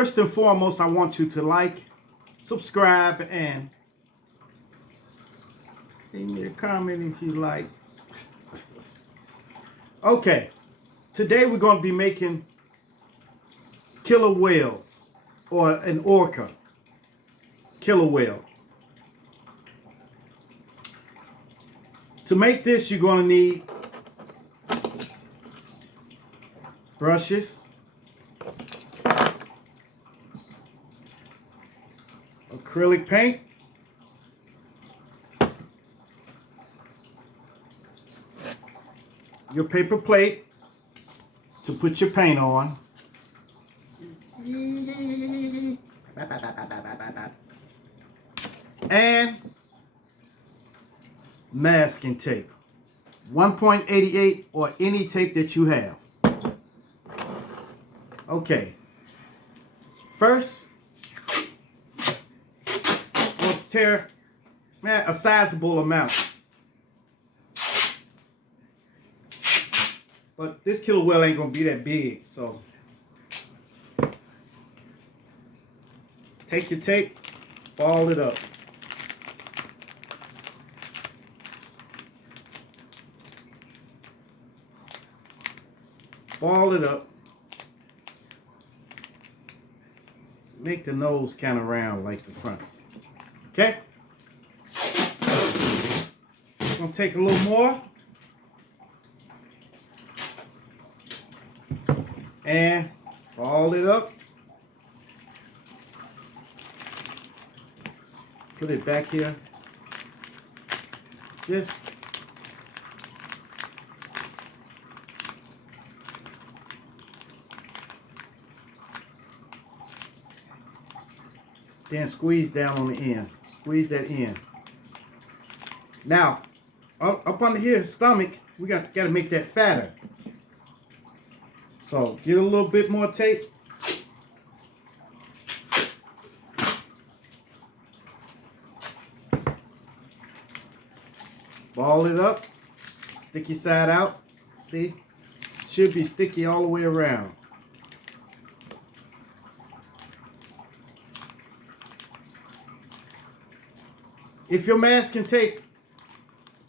First and foremost, I want you to like, subscribe, and leave me a comment if you like. Okay, today we're going to be making killer whales, or an orca killer whale. To make this, you're going to need brushes, acrylic paint, your paper plate to put your paint on, and masking tape, 1.88 or any tape that you have. Okay, first we'll tear a sizable amount, but this killer whale ain't gonna be that big, so take your tape, ball it up. Ball it up. Make the nose kind of round like the front. Okay? I'm going to take a little more. And ball it up. Put it back here. Just then squeeze down on the end. Squeeze that end. Now, up under here, stomach, we got to make that fatter. So get a little bit more tape. Ball it up. Sticky side out. See? Should be sticky all the way around. If your masking tape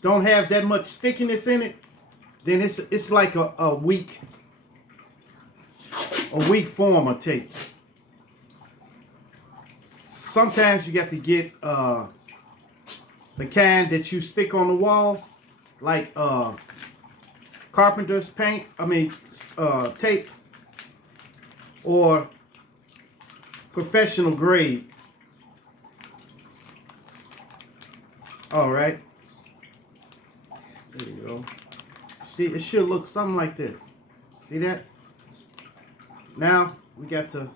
don't have that much stickiness in it, then it's like a weak form of tape. Sometimes you got to get the kind that you stick on the walls, like carpenter's paint. Tape, or professional grade. All right, there you go. See, it should look something like this. See that? Now we got to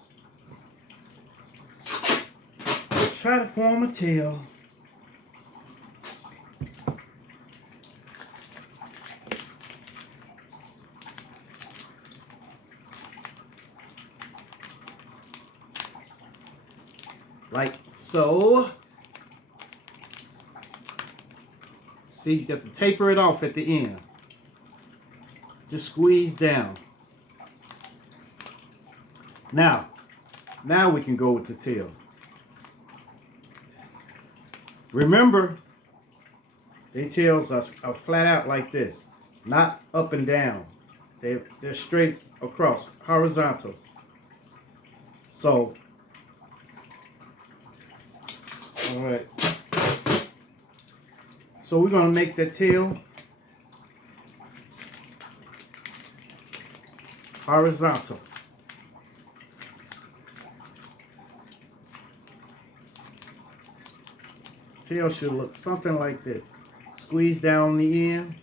try to form a tail. Like so. See, you got to taper it off at the end. Just squeeze down. Now we can go with the tail. Remember, their tails are flat out like this, not up and down. They're straight across, horizontal. So, all right. So we're going to make that tail horizontal. Tail should look something like this. Squeeze down the end.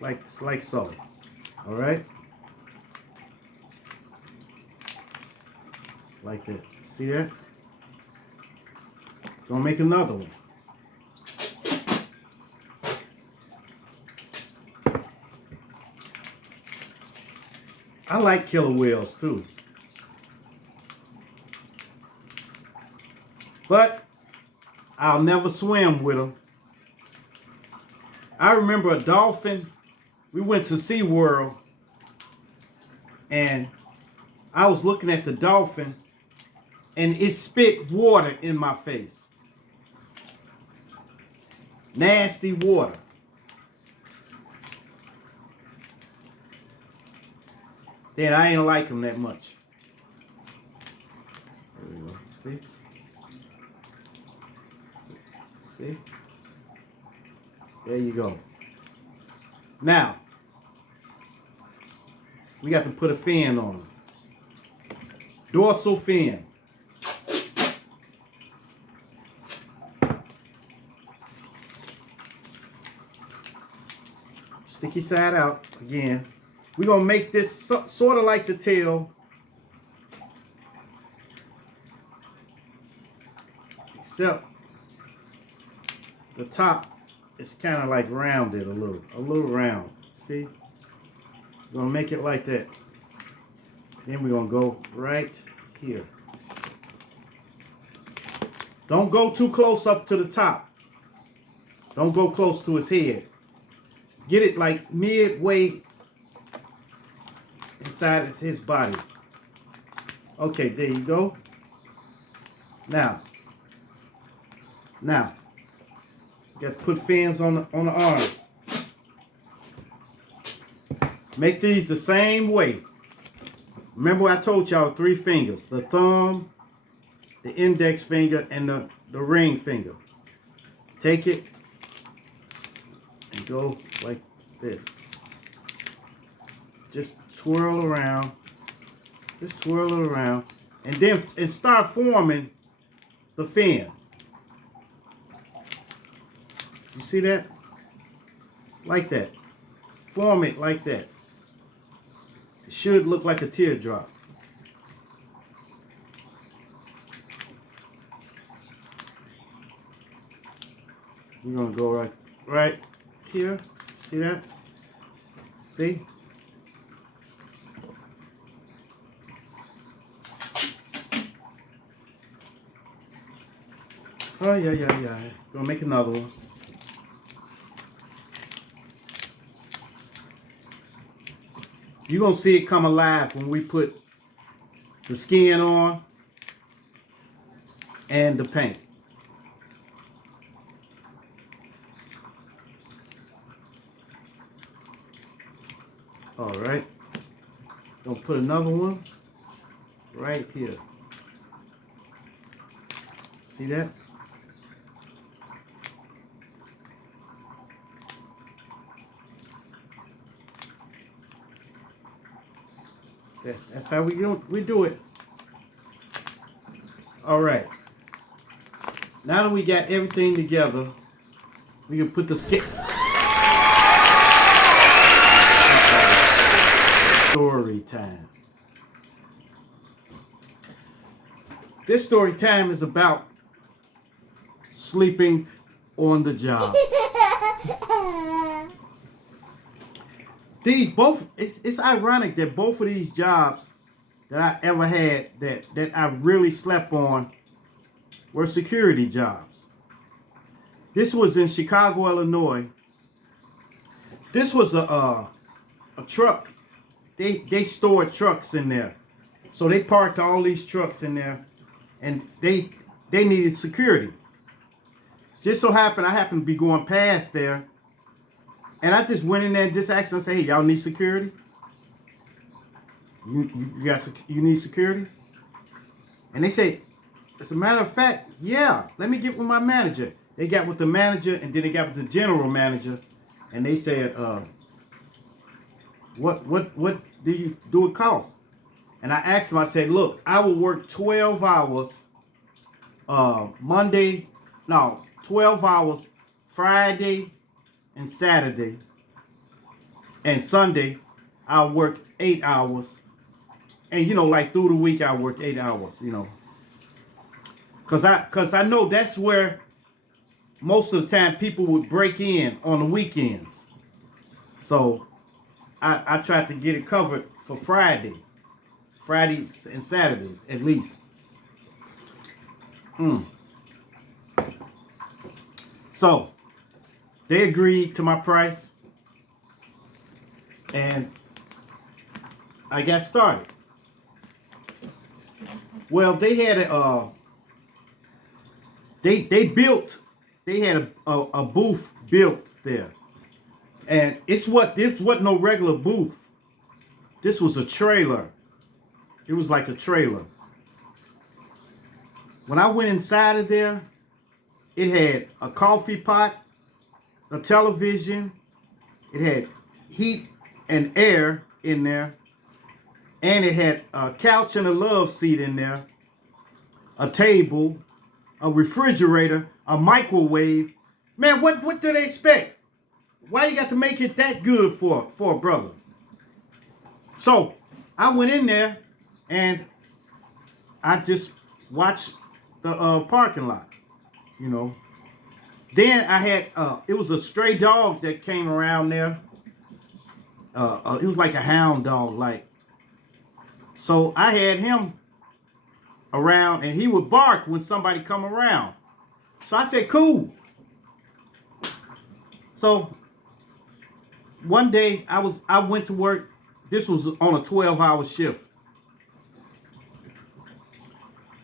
Like so. All right? Like that. See that? Gonna make another one. I like killer whales too. But I'll never swim with them. I remember a dolphin. We went to SeaWorld and I was looking at the dolphin and it spit water in my face. Nasty water. Then I ain't like him that much. There we go. See? See? There you go. Now, we got to put a fin on him. Dorsal fin. Sticky side out again. We're going to make this sort of like the tail. Except the top is kind of like rounded a little round. See? We're going to make it like that. Then we're going to go right here. Don't go too close up to the top. Don't go close to his head. Get it like midway inside his body. Okay, there you go. Now, you got to put fins on the arms. Make these the same way. Remember I told y'all 3 fingers. The thumb, the index finger, and the ring finger. Take it and go like this. Just twirl around. Just twirl it around. And then start forming the fin. You see that? Like that. Form it like that. It should look like a teardrop. We're going to go right here. See that? See? Oh, yeah. Gonna make another one. You're gonna see it come alive when we put the skin on and the paint. All right. Gonna put another one right here. See that? That's how we do it. All right. Now that we got everything together, we can put the skin. Story time. This story time is about sleeping on the job. It's ironic that both of these jobs that I ever had that I really slept on were security jobs. This was in Chicago, Illinois. This was a truck. They stored trucks in there. So they parked all these trucks in there and they needed security. Just so happened I happened to be going past there. And I just went in there and just asked them, say, hey, y'all need security? You need security? And they say, as a matter of fact, yeah, let me get with my manager. They got with the manager and then they got with the general manager. And they said, what do you do it cost? And I asked them, I said, look, I will work 12 hours 12 hours Friday and Saturday, and Sunday I'll work 8 hours, and like through the week I work 8 hours, cause I know that's where most of the time people would break in on the weekends. So I tried to get it covered for Fridays and Saturdays at least. So they agreed to my price and I got started. Well, they had they had a booth built there, and this wasn't no regular booth. This was a trailer. It was like a trailer. When I went inside of there, it had a coffee pot, a television. It had heat and air in there, and it had a couch and a love seat in there, a table, a refrigerator, a microwave. Man, what do they expect? Why you got to make it that good for a brother? So I went in there and I just watched the parking lot, you know. Then I had it was a stray dog that came around there. It was like a hound dog, like. So I had him around, and he would bark when somebody come around. So I said, "Cool." So one day I went to work. This was on a 12-hour shift.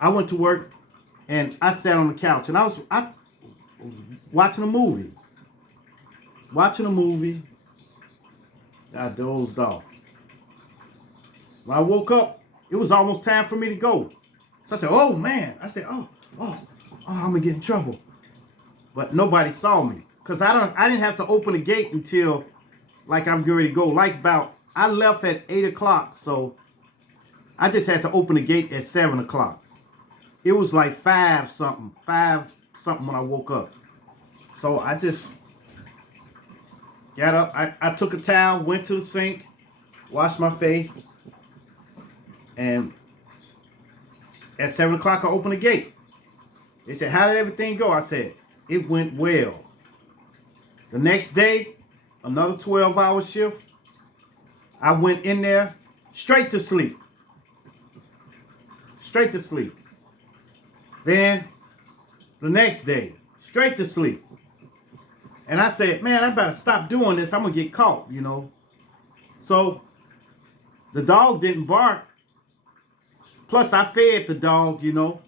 I went to work and I sat on the couch and I was watching a movie. Watching a movie. I dozed off. When I woke up, it was almost time for me to go. So I said, "Oh man." I said, oh, I'm gonna get in trouble. But nobody saw me. Because I didn't have to open the gate until like I'm getting ready to go. Like about I left at 8 o'clock, so I just had to open the gate at 7 o'clock. It was like 5 something when I woke up. So I just got up. I took a towel, went to the sink, washed my face, and at 7 o'clock I opened the gate. They said, "How did everything go?" I said, "It went well." The next day, another 12-hour shift. I went in there straight to sleep. Straight to sleep. Then the next day, straight to sleep. And I said, "Man, I better stop doing this. I'm going to get caught, you know." So the dog didn't bark. Plus, I fed the dog, you know.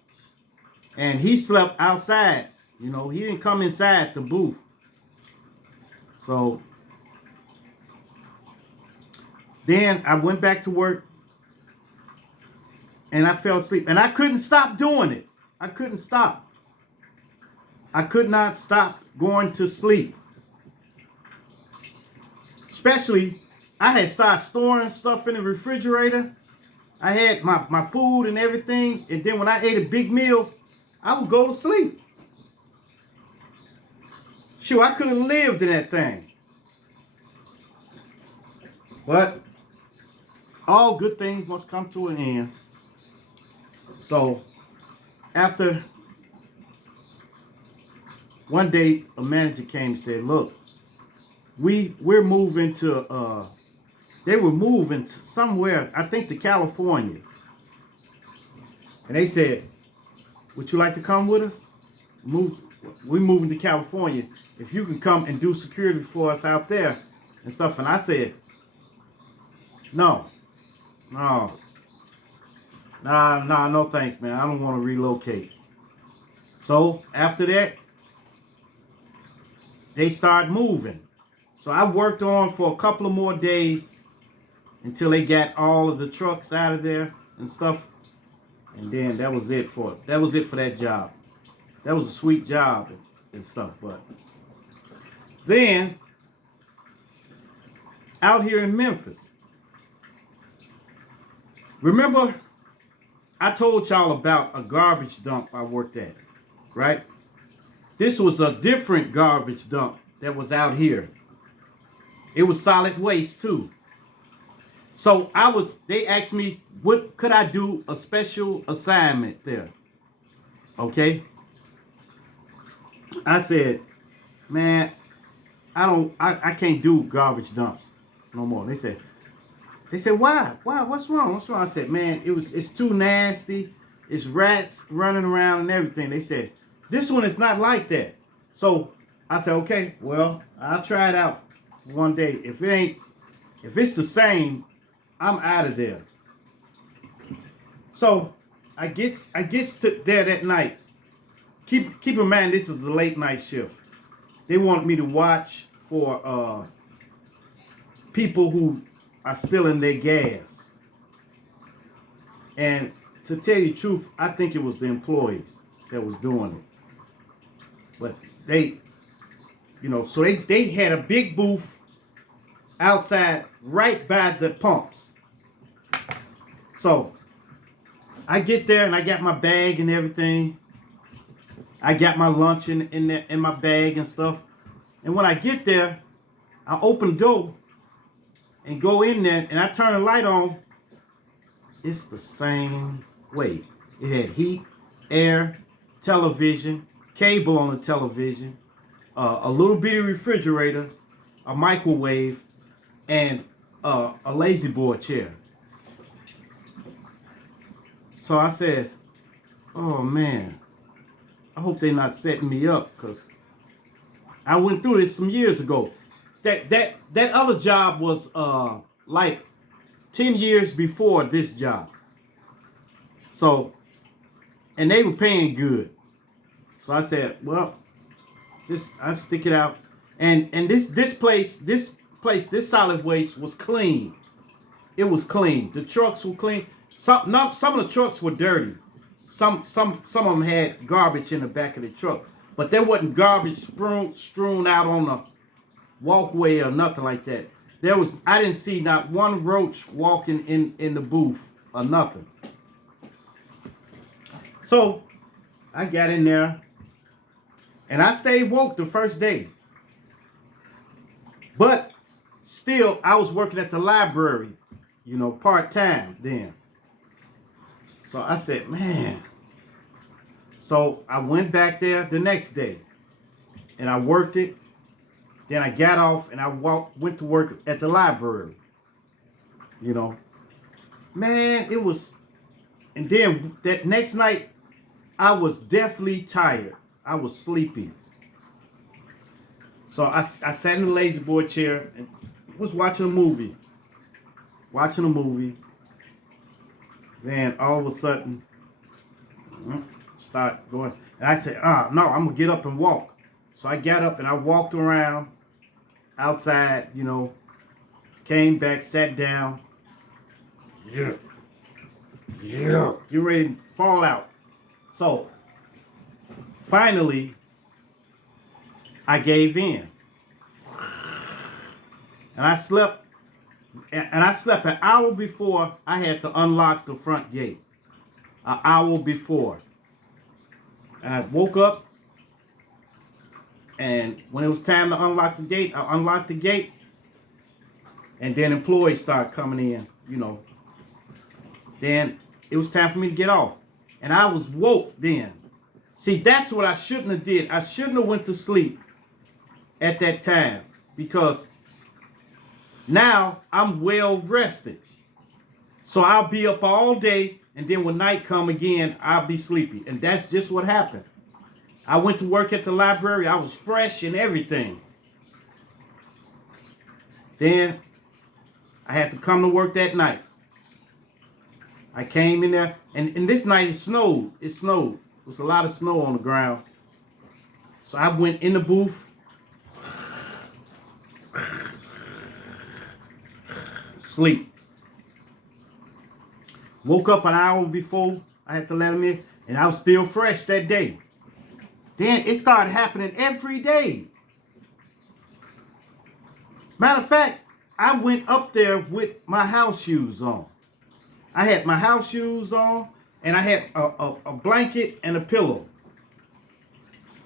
And he slept outside. You know, he didn't come inside the booth. So then I went back to work and I fell asleep. And I couldn't stop doing it. I couldn't stop. I could not stop going to sleep. Especially, I had started storing stuff in the refrigerator. I had my food and everything. And then when I ate a big meal, I would go to sleep. Sure, I could have lived in that thing. But all good things must come to an end. So after one day, a manager came and said, "Look, we're moving to they were moving somewhere, I think to California." And they said, "Would you like to come with us? We're moving to California. If you can come and do security for us out there and stuff." And I said, No, no thanks, man. I don't want to relocate. So after that, they started moving. So I worked on for a couple of more days until they got all of the trucks out of there and stuff. And then that was it for that job. That was a sweet job and stuff. But then out here in Memphis, remember I told y'all about a garbage dump I worked at, right? This was a different garbage dump that was out here. It was solid waste too. So they asked me, what could I do a special assignment there? Okay. I said, "Man, I can't do garbage dumps no more." They said, "Why? What's wrong? What's wrong?" I said, "Man, it's too nasty. It's rats running around and everything." They said, "This one is not like that." So I said, "Okay, well, I'll try it out one day. If it's the same, I'm out of there." So I gets to there that night. Keep in mind this is a late night shift. They want me to watch for people who are stealing their gas. And to tell you the truth, I think it was the employees that was doing it. But they, so they had a big booth outside right by the pumps. So I get there and I got my bag and everything. I got my lunch in my bag and stuff. And when I get there, I open the door and go in there and I turn the light on. It's the same way. It had heat, air, television, cable on the television, a little bitty refrigerator, a microwave, and a lazy boy chair. So I says, oh man, I hope they're not setting me up, because I went through this some years ago. That other job was like 10 years before this job. So, and they were paying good. So I said, well, I'll stick it out. And this place, this solid waste was clean. It was clean. The trucks were clean. Some of the trucks were dirty. Some of them had garbage in the back of the truck. But there wasn't garbage strewn out on the walkway or nothing like that. I didn't see not one roach walking in the booth or nothing. So I got in there and I stayed woke the first day. But still, I was working at the library, part-time then. So I said, man. So I went back there the next day and I worked it. Then I got off and I went to work at the library. Man, it was, and then that next night, I was definitely tired. I was sleepy. So I sat in the lazy boy chair and was watching a movie. Then all of a sudden, start going. And I said, no, I'm going to get up and walk. So I got up and I walked around outside, came back, sat down. Yeah. You're ready to fall out. So finally, I gave in. And I slept an hour before I had to unlock the front gate. An hour before. And I woke up, and when it was time to unlock the gate, I unlocked the gate, and then employees started coming in, Then it was time for me to get off. And I was woke then. See, that's what I shouldn't have did. I shouldn't have went to sleep at that time, because now I'm well rested. So I'll be up all day, and then when night come again, I'll be sleepy. And that's just what happened. I went to work at the library. I was fresh and everything. Then I had to come to work that night. I came in there, and this night it snowed. It snowed. There was a lot of snow on the ground. So I went in the booth. Sleep. Woke up an hour before I had to let him in, and I was still fresh that day. Then it started happening every day. Matter of fact, I went up there with my house shoes on. I had my house shoes on, and I had a blanket and a pillow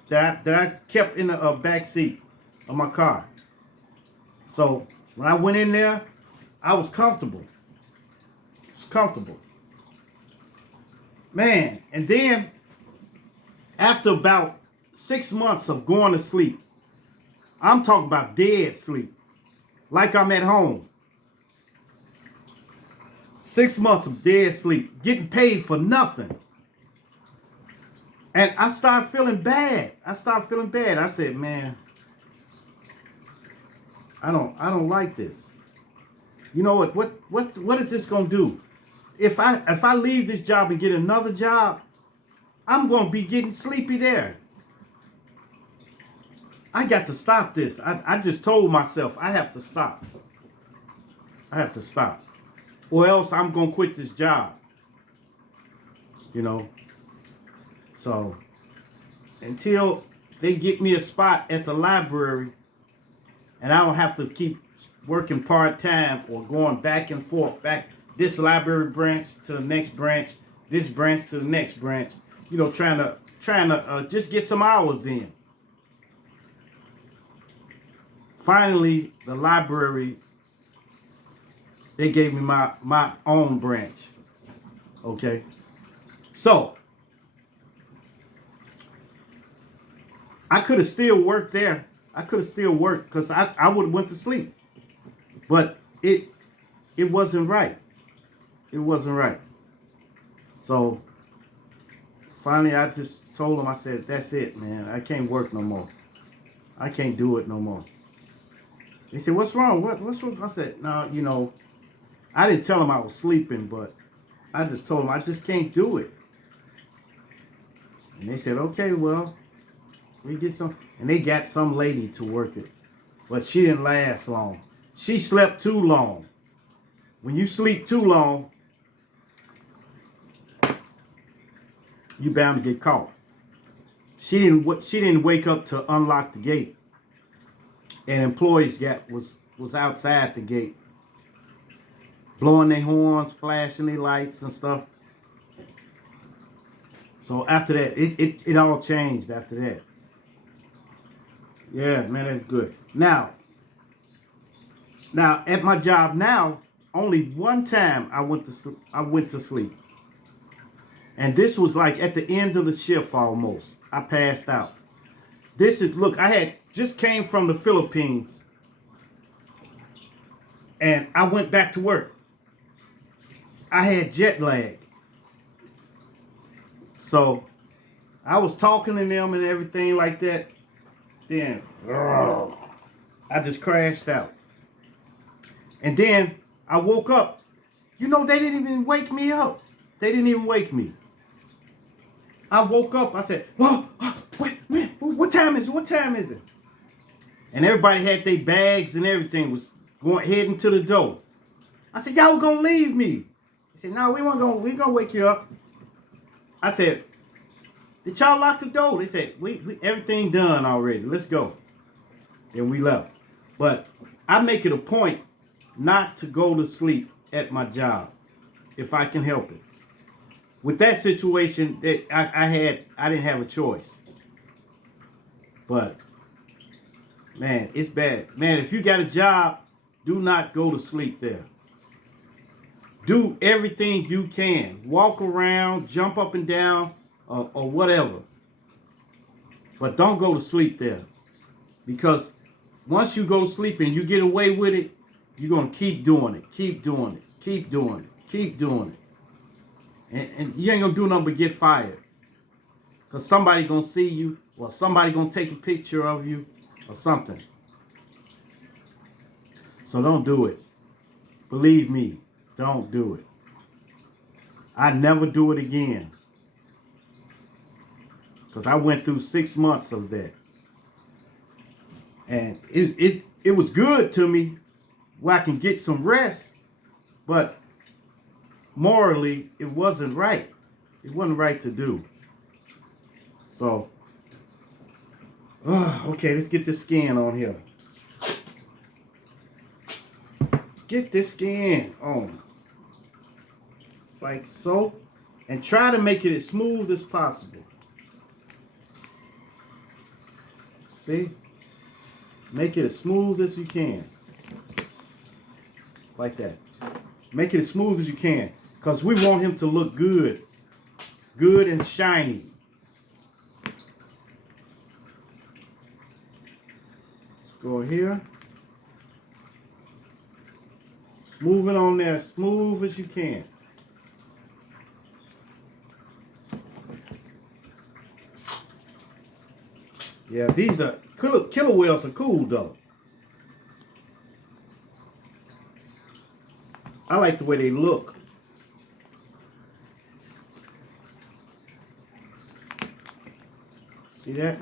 that I kept in the back seat of my car. So when I went in there, I was comfortable. Man, and then after about 6 months of going to sleep, I'm talking about dead sleep, like I'm at home. 6 months of dead sleep, getting paid for nothing. And I started feeling bad. I said, man, I don't like this. You know what is this gonna do? if I leave this job and get another job, I'm going to be getting sleepy there. I got to stop this. I just told myself I have to stop. I have to stop. Or else I'm going to quit this job. You know. So until they get me a spot at the library and I don't have to keep working part-time or going back and forth, back this library branch to the next branch, this branch to the next branch, you know, trying to just get some hours in. Finally, the library, they gave me my own branch. Okay. So I could have still worked there. I could have still worked because I would have went to sleep. But it wasn't right. It wasn't right. So finally I just told him, I said, that's it, man. I can't work no more. I can't do it no more. He said, what's wrong? What's wrong? I said, no, you know, I didn't tell him I was sleeping, but I just told him I just can't do it. And they said, okay, well, we get some. And they got some lady to work it. But she didn't last long. She slept too long. When you sleep too long, you bound to get caught. She didn't wake up to unlock the gate. And employees was outside the gate, blowing their horns, flashing their lights and stuff. So after that, it all changed after that. Yeah, man, that's good. Now at my job now, only one time I went to sleep. And this was like at the end of the shift almost. I passed out. Look, I had just came from the Philippines and I went back to work. I had jet lag. So I was talking to them and everything like that. Then I just crashed out. And then I woke up. You know, they didn't even wake me up. They didn't even wake me. I woke up. I said, whoa, wait, man, what time is it? What time is it? And everybody had their bags and everything, was heading to the door. I said, y'all gonna leave me? He said, no, we gonna wake you up. I said, did y'all lock the door? They said, we everything done already. Let's go. Then we left. But I make it a point not to go to sleep at my job if I can help it. With that situation that I didn't have a choice. But man, it's bad. Man, if you got a job, do not go to sleep there. Do everything you can. Walk around, jump up and down, or whatever. But don't go to sleep there. Because once you go to sleep and you get away with it, you're going to keep doing it. Keep doing it. Keep doing it. Keep doing it. And you ain't going to do nothing but get fired. Because somebody going to see you, or somebody going to take a picture of you, or something. So don't do it. Believe me, don't do it. I never do it again. Because I went through 6 months of that. And it was good to me where I can get some rest, but morally, it wasn't right. It wasn't right to do. So, okay, let's get this skin on here. Get this skin on. Like so. And try to make it as smooth as possible. See? Make it as smooth as you can. Like that. Make it as smooth as you can. Because we want him to look good. Good and shiny. Let's go here. Smooth it on there. Smooth as you can. Yeah, these are killer whales are cool though. I like the way they look. See that?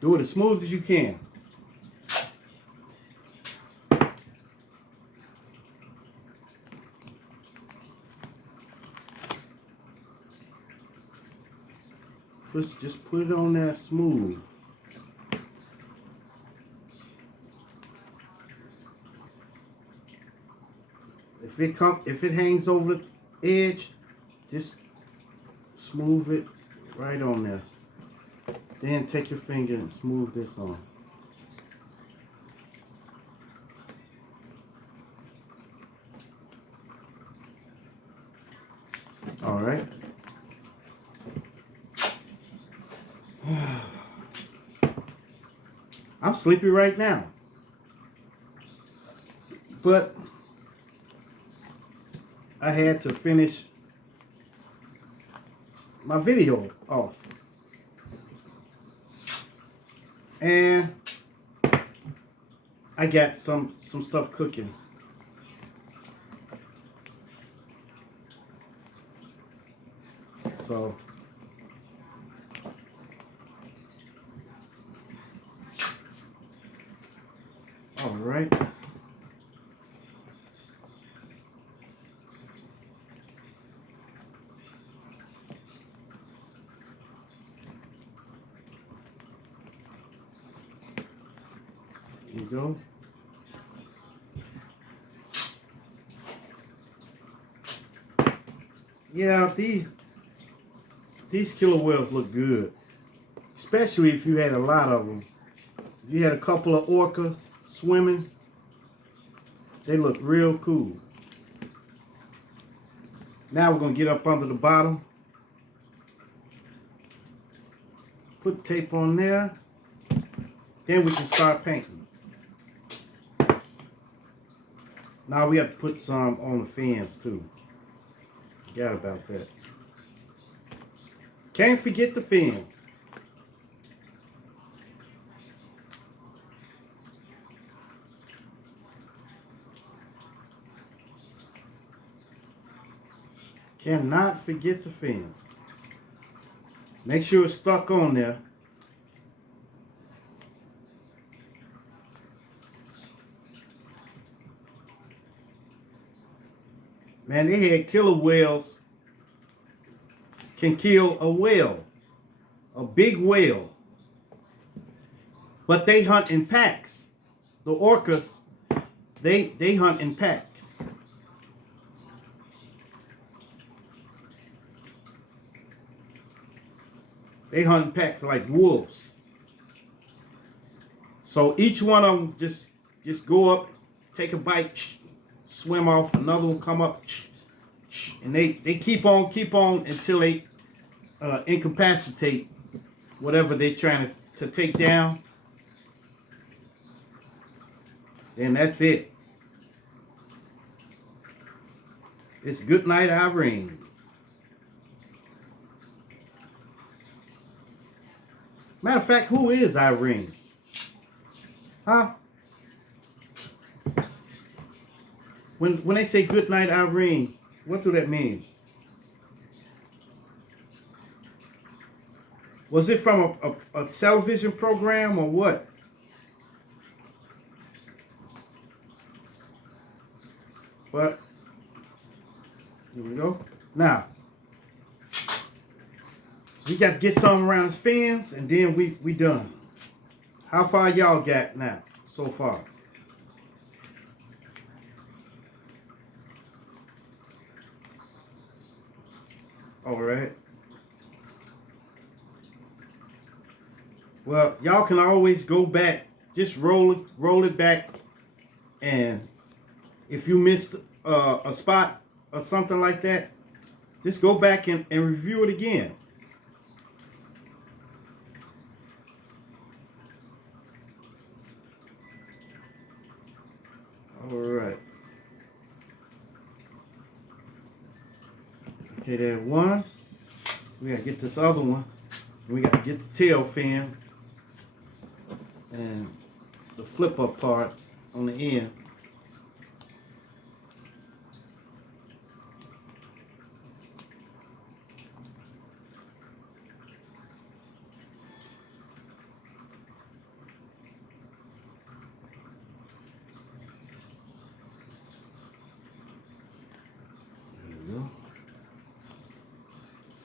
Do it as smooth as you can. Just put it on there smooth. If it hangs over the edge, just smooth it right on there. Then take your finger and smooth this on. All right. I'm sleepy right now, but I had to finish my video off, and I got some stuff cooking. So all right. There you go. Yeah, these killer whales look good, especially if you had a lot of them. If you had a couple of orcas swimming, they look real cool. Now we're gonna get up under the bottom, put tape on there, then we can start painting. Now we have to put some on the fins too. Forgot about that. Can't forget the fins. Cannot forget the fins. Make sure it's stuck on there. Man, they had killer whales can kill a whale, a big whale. But they hunt in packs. The orcas, they hunt in packs. They hunt in packs like wolves. So each one of them just go up, take a bite, swim off, another one come up, and they keep on until they incapacitate whatever they're trying to take down. Then that's it. It's good night, Irene. Matter of fact, who is Irene? Huh? When they say good night, Irene, what do that mean? Was it from a television program or what? But here we go. Now we got to get some around his fins, and then we done. How far y'all got now so far? All right. Well, y'all can always go back. Just roll it back, and if you missed a spot or something like that, just go back and review it again. All right. Okay, there's one. We gotta get this other one. We got to get the tail fin and the flip up parts on the end.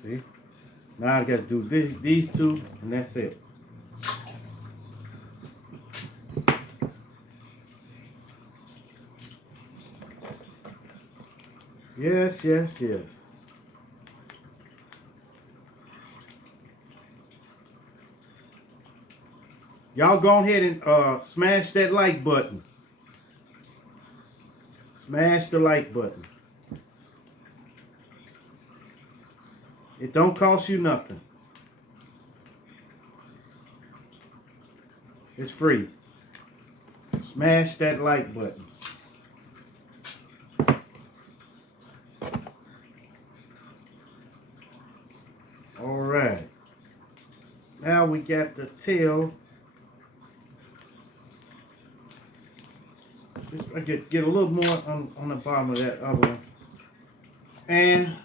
See? Now I got to do these two, and that's it. Yes, yes, yes. Y'all go ahead and smash that like button. Smash the like button. It don't cost you nothing. It's free. Smash that like button. All right. Now we got the tail. Just I get a little more on the bottom of that other one. And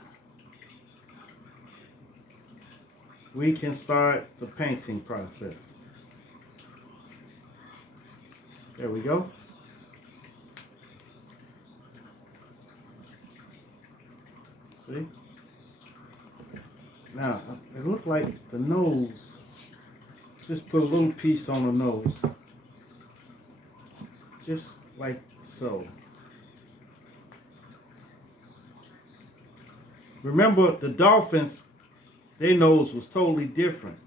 we can start the painting process. There we go. See? Now, it looked like the nose. Just put a little piece on the nose. Just like so. Remember, the dolphins, their nose was totally different.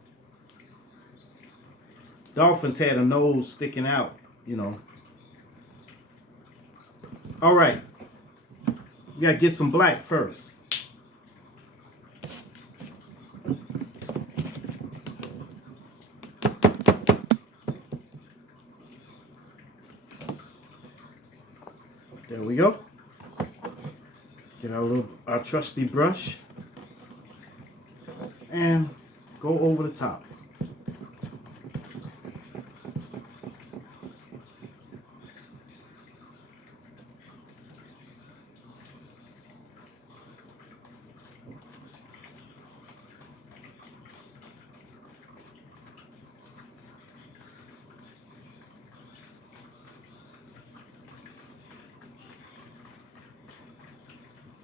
Dolphins had a nose sticking out, you know. All right. You gotta get some black first. There we go. Get our trusty brush and go over the top.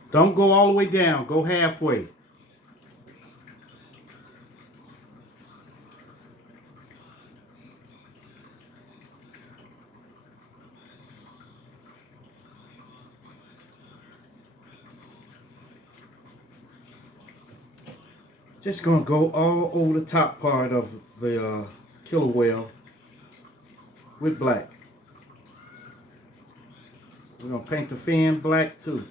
Don't go all the way down. Go halfway. Just gonna go all over the top part of the killer whale with black. We're gonna paint the fin black too.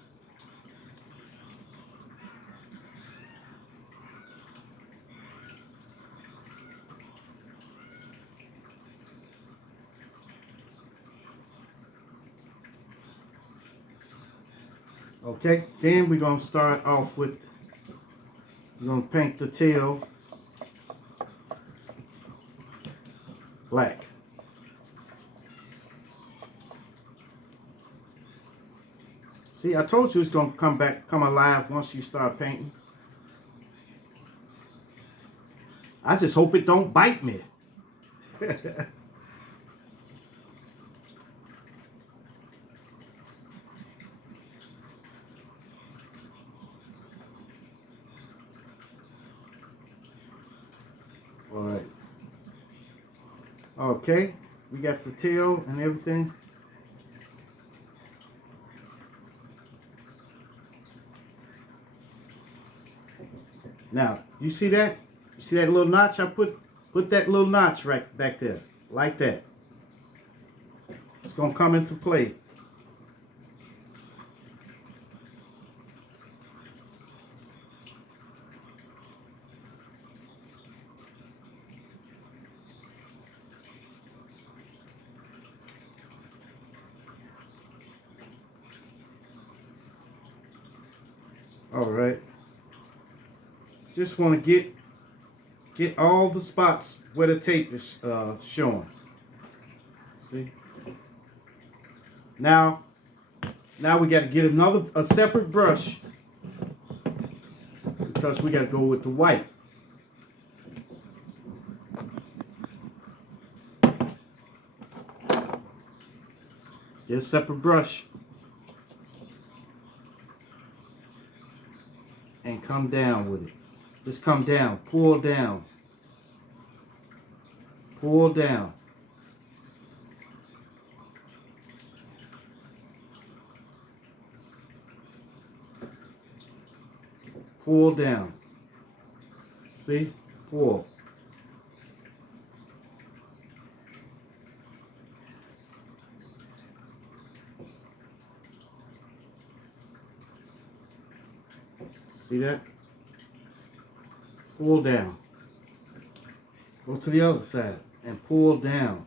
Okay, then we're gonna start off with, we're gonna paint the tail black. See, I told you it's gonna come alive once you start painting. I just hope it don't bite me. All right. Okay, we got the tail and everything. Now, you see that? You see that little notch? I put that little notch right back there, like that. It's gonna come into play. All right. Just want to get all the spots where the tape is showing. See? Now we got to get a separate brush because we got to go with the white. Get a separate brush and come down with it. Just come down, pull down, pull down. Pull down. See? Pull. See that? Pull down. Go to the other side and pull down.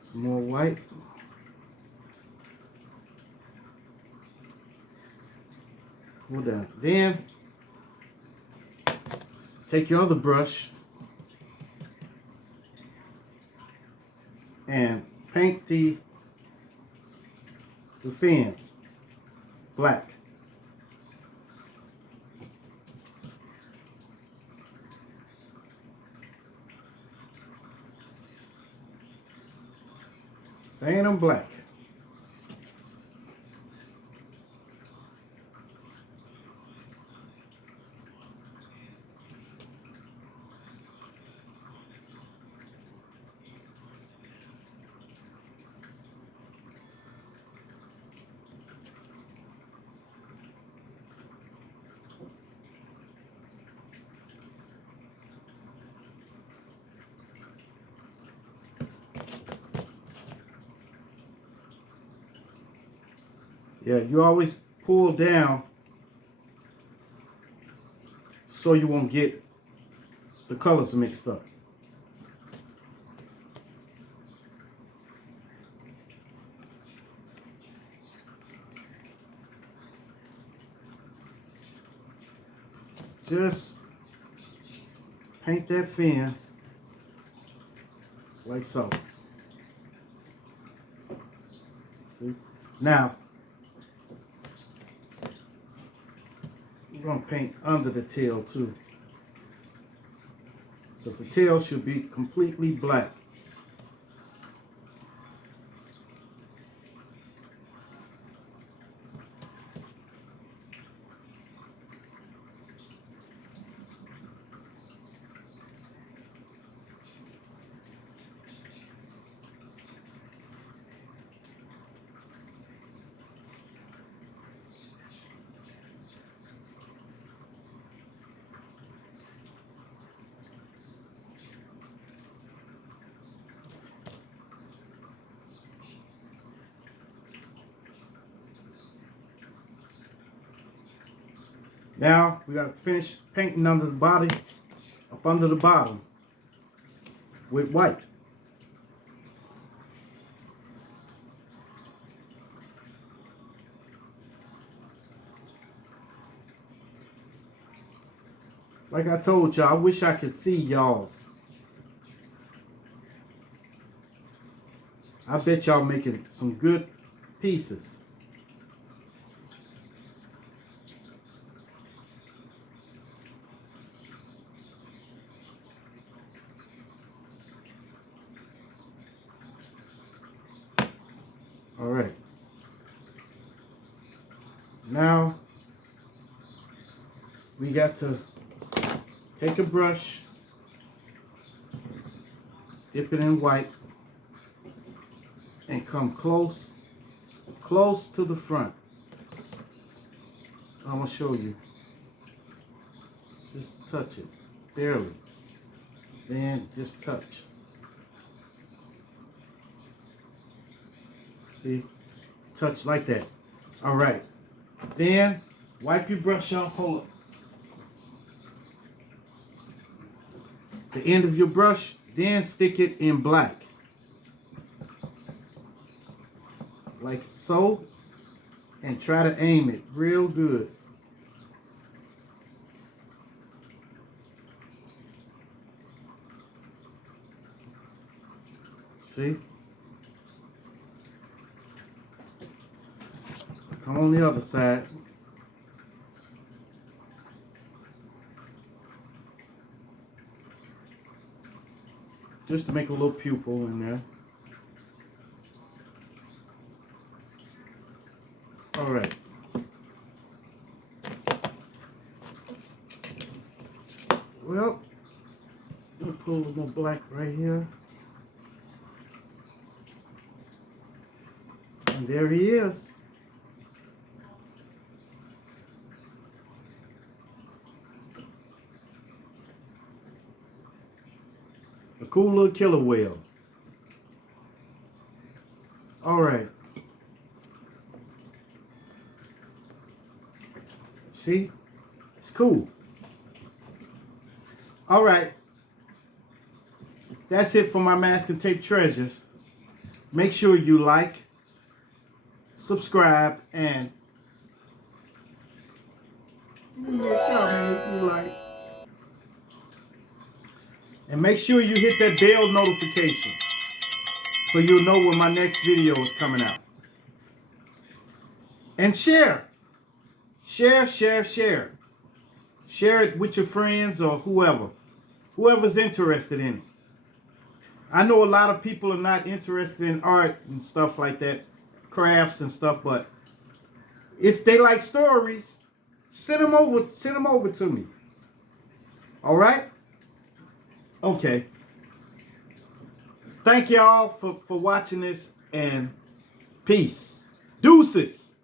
Some more white. Pull down. Then take your other brush and paint the fins black. Paint them black. Yeah, you always pull down so you won't get the colors mixed up. Just paint that fin like so. See? Now, we're going to paint under the tail too, because the tail should be completely black. Now we got to finish painting under the body, up under the bottom with white. Like I told y'all, I wish I could see y'all's. I bet y'all making some good pieces. All right. Now we got to take a brush, dip it in white, and come close to the front. I'm gonna show you. Just touch it, barely. Then just touch. See? Touch like that. All right. Then wipe your brush off. Hold up. The end of your brush, then stick it in black. Like so. And try to aim it real good. See? Come on the other side. just to make a little pupil in there. All right. Well, I'm gonna put a little more black right here. And there he is. A cool little killer whale. All right. See? It's cool. All right. That's it for my masking tape treasures. Make sure you like, subscribe, and comment if you like. And make sure you hit that bell notification so you'll know when my next video is coming out. And share. Share, share, share. Share it with your friends or whoever's interested in it. I know a lot of people are not interested in art and stuff like that, crafts and stuff, but if they like stories, send them over to me. All right? Okay. Thank y'all for watching this, and peace. Deuces.